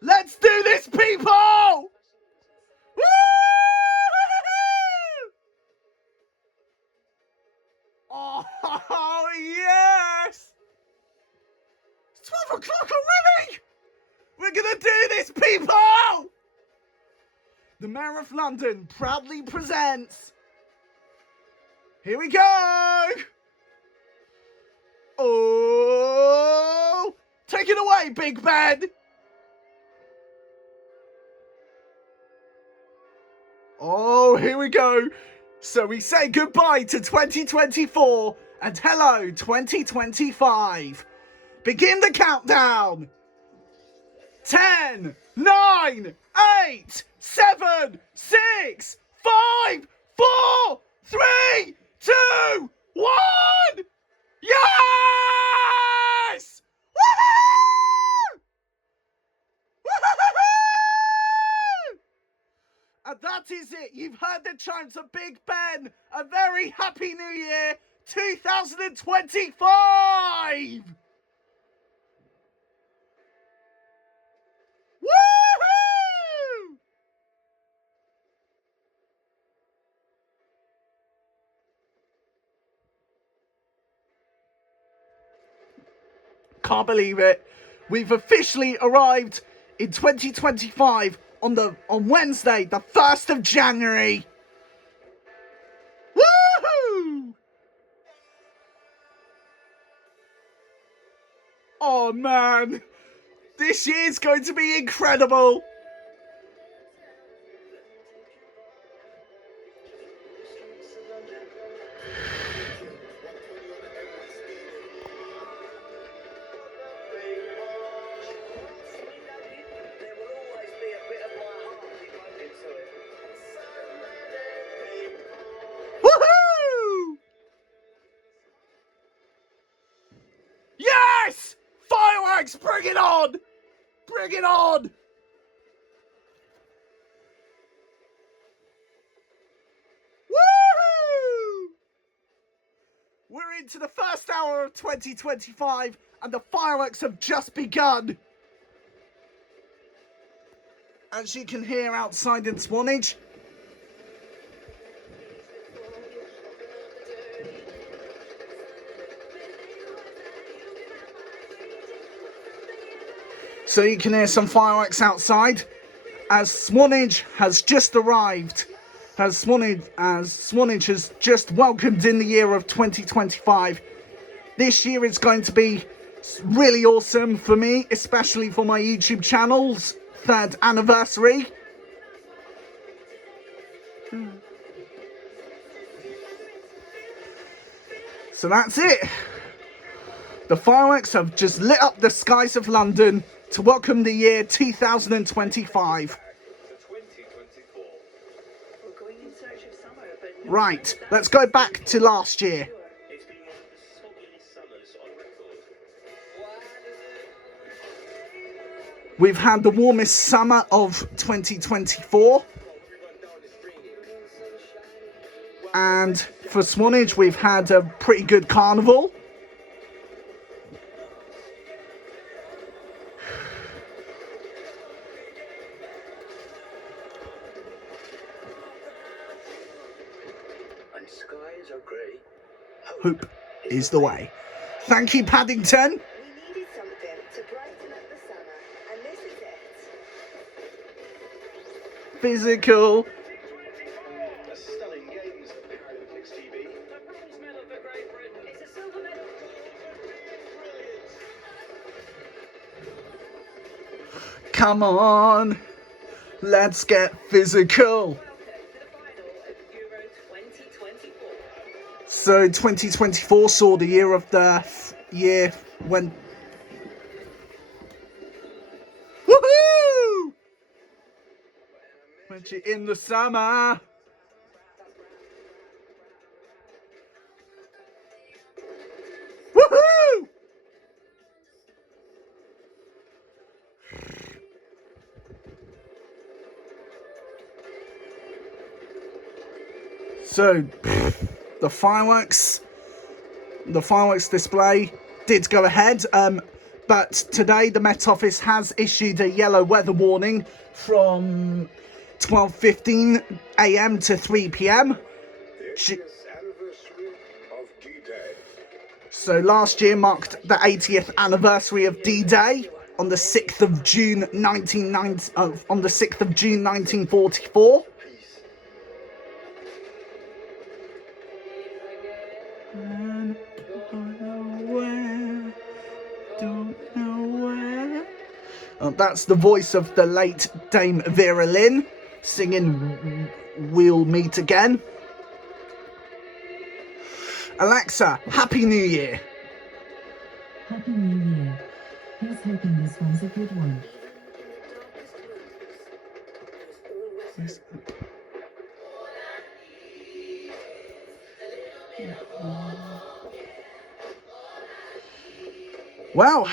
Let's do this, people! Woo! Oh, yes! It's 12 o'clock already! We're gonna do this, people! The Mayor of London proudly presents. Here we go! Oh! Take it away, Big Ben! Oh, here we go. So we say goodbye to 2024 and hello 2025. Begin the countdown. 10, 9, 8, 7, 6, 5, 4, 3, 2, 1. Yes! Woohoo! Woohoo! And that is it. You've heard the chimes of Big Ben. A very happy New Year 2025. Woohoo! Can't believe it. We've officially arrived in 2025 on Wednesday, the 1st of January. Woohoo! Oh man, this year's going to be incredible. Yes! Fireworks! Bring it on! Bring it on! Woohoo! We're into the first hour of 2025 and the fireworks have just begun. As you can hear outside in Swanage. So you can hear some fireworks outside as Swanage has just arrived. As Swanage has just welcomed in the year of 2025. This year is going to be really awesome for me, especially for my YouTube channel's 3rd anniversary. So that's it. The fireworks have just lit up the skies of London to welcome the year 2025. Right, let's go back to last year. We've had the warmest summer of 2024. And for Swanage, we've had a pretty good carnival. Hope is the way. Thank you, Paddington. We needed something to brighten up the summer, and this is it. Physical. A stunning games at Paralympics TV. The bronze medal for Great Britain. It's a silver medal. Come on. Let's get physical. So 2024 saw the year of the year when... Woohoo! When you're in the summer. Woohoo! So... The fireworks display did go ahead. But today the Met Office has issued a yellow weather warning from 12:15 a.m. to 3 p.m. Anniversary of D-Day. So last year marked the 80th anniversary of D-Day on the 6th of June 1944. That's the voice of the late Dame Vera Lynn singing We'll Meet Again. Alexa, Happy New Year. Happy New Year. Here's hoping this one's a good one. Well,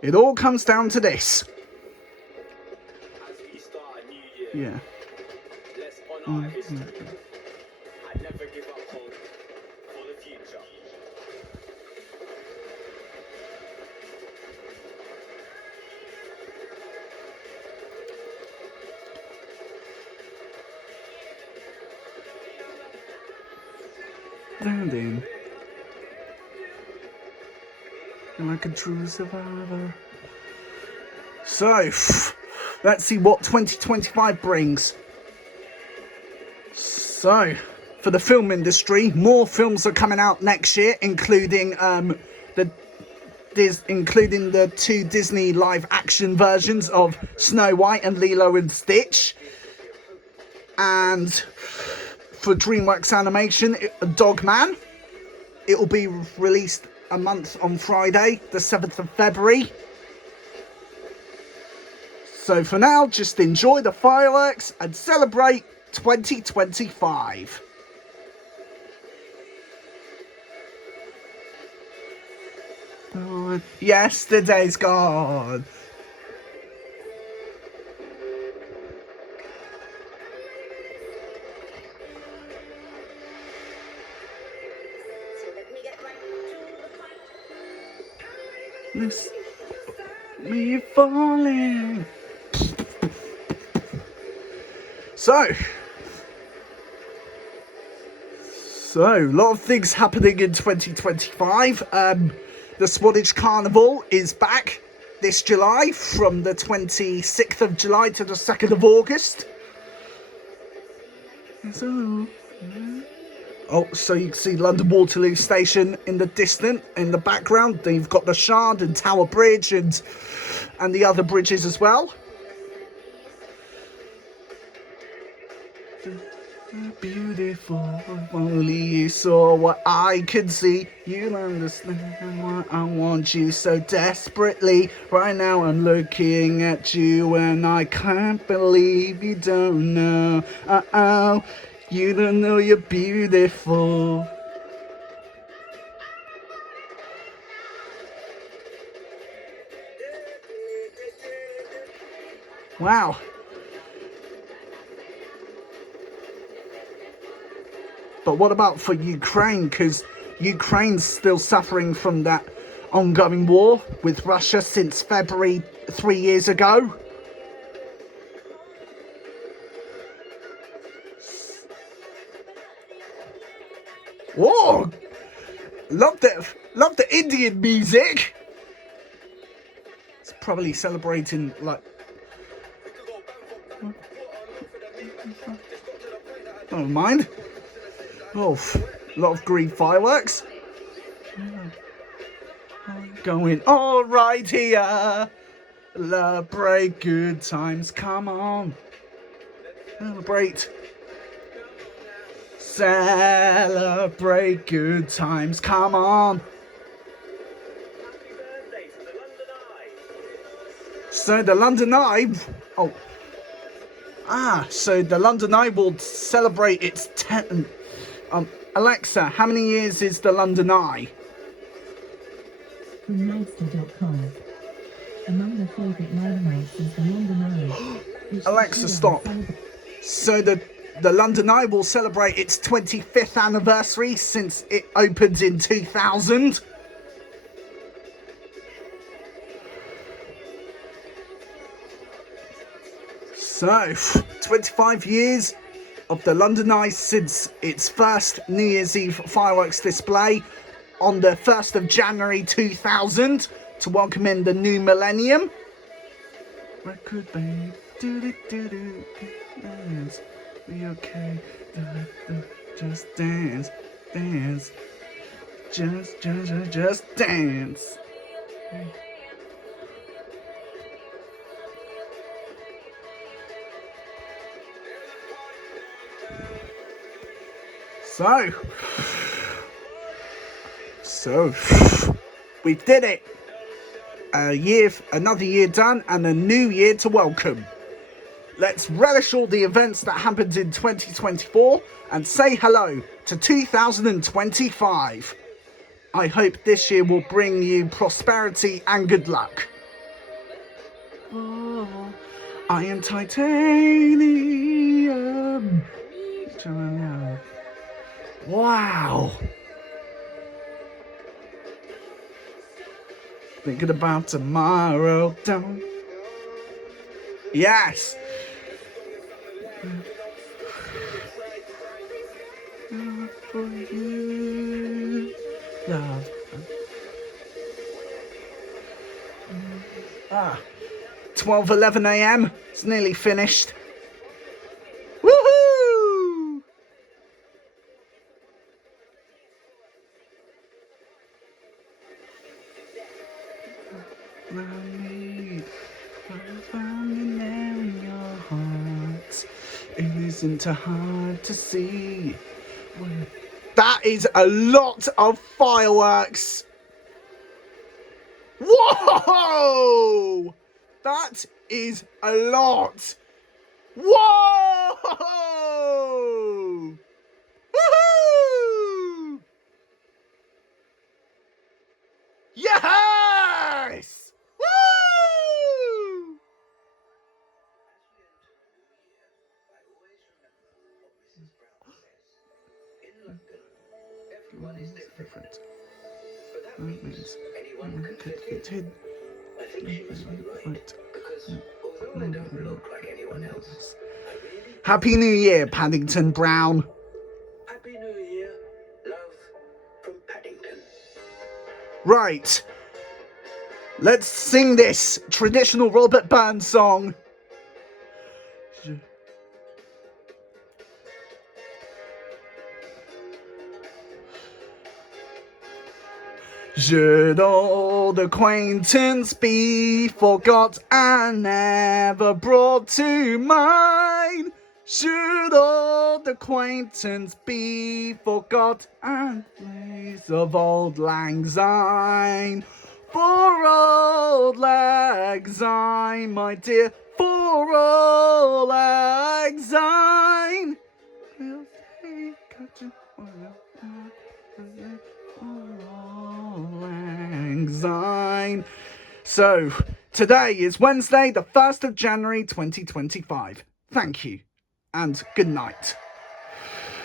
it all comes down to this. As we start a new year, Yeah. let's honour our history and never give up hope for the future. Landing like a true survivor. So, let's see what 2025 brings. So, for the film industry, more films are coming out next year, including the two Disney live-action versions of Snow White and Lilo and Stitch, and for DreamWorks Animation, Dogman. It will be released a month on Friday, the 7th of February. So for now, just enjoy the fireworks and celebrate 2025. Yesterday's gone. So let me get right to the point. This me falling. So a lot of things happening in 2025. The Swanage Carnival is back this July from the 26th of July to the 2nd of August. So you can see London Waterloo Station in the distance, in the background. Then you've got the Shard and Tower Bridge and the other bridges as well. Beautiful, if only you saw what I could see. You'll understand why I want you so desperately. Right now I'm looking at you and I can't believe you don't know. You don't know you're beautiful. Wow. But what about for Ukraine? Because Ukraine's still suffering from that ongoing war with Russia since February 3 years ago. Whoa! Love the Indian music. It's probably celebrating like. Don't mind. Oh, a lot of green fireworks. Going all right here. Celebrate good times. Come on. Celebrate. Celebrate good times. Come on. Happy birthday to the London Eye. So the London Eye. So the London Eye will celebrate its 10th. Alexa, how many years is the London Eye? From Magster.com. Among the favourite landmarks is the London Eye. which Alexa, the stop. So the London Eye will celebrate its 25th anniversary since it opened in 2000. So, 25 years of the London Eye since its first New Year's Eve fireworks display on the 1st of January 2000 to welcome in the new millennium. Record babe, do, dance, be okay, just dance, just dance. So we did it. Another year done, and a new year to welcome. Let's relish all the events that happened in 2024 and say hello to 2025. I hope this year will bring you prosperity and good luck. Oh, I am titanium. Wow. Thinking about tomorrow. Don't. Yes. For you, love. 12:11 a.m. It's nearly finished. Woohoo! In your heart, it isn't hard to see. That is a lot of fireworks. Whoa! That is a lot. Whoa! Woohoo! Yes! Woo! Everyone is different. But that means anyone could fit in. I think she was right. Because although I don't look like anyone else, I really... Happy New Year, Paddington Brown. Happy New Year. Love from Paddington. Right. Let's sing this traditional Robert Burns song. Should old acquaintance be forgot and never brought to mind? Should old acquaintance be forgot and place of old lang syne? For old lang syne, my dear, for old lang syne. We'll take Lang. So, today is Wednesday, the 1st of January 2025. Thank you, and good night.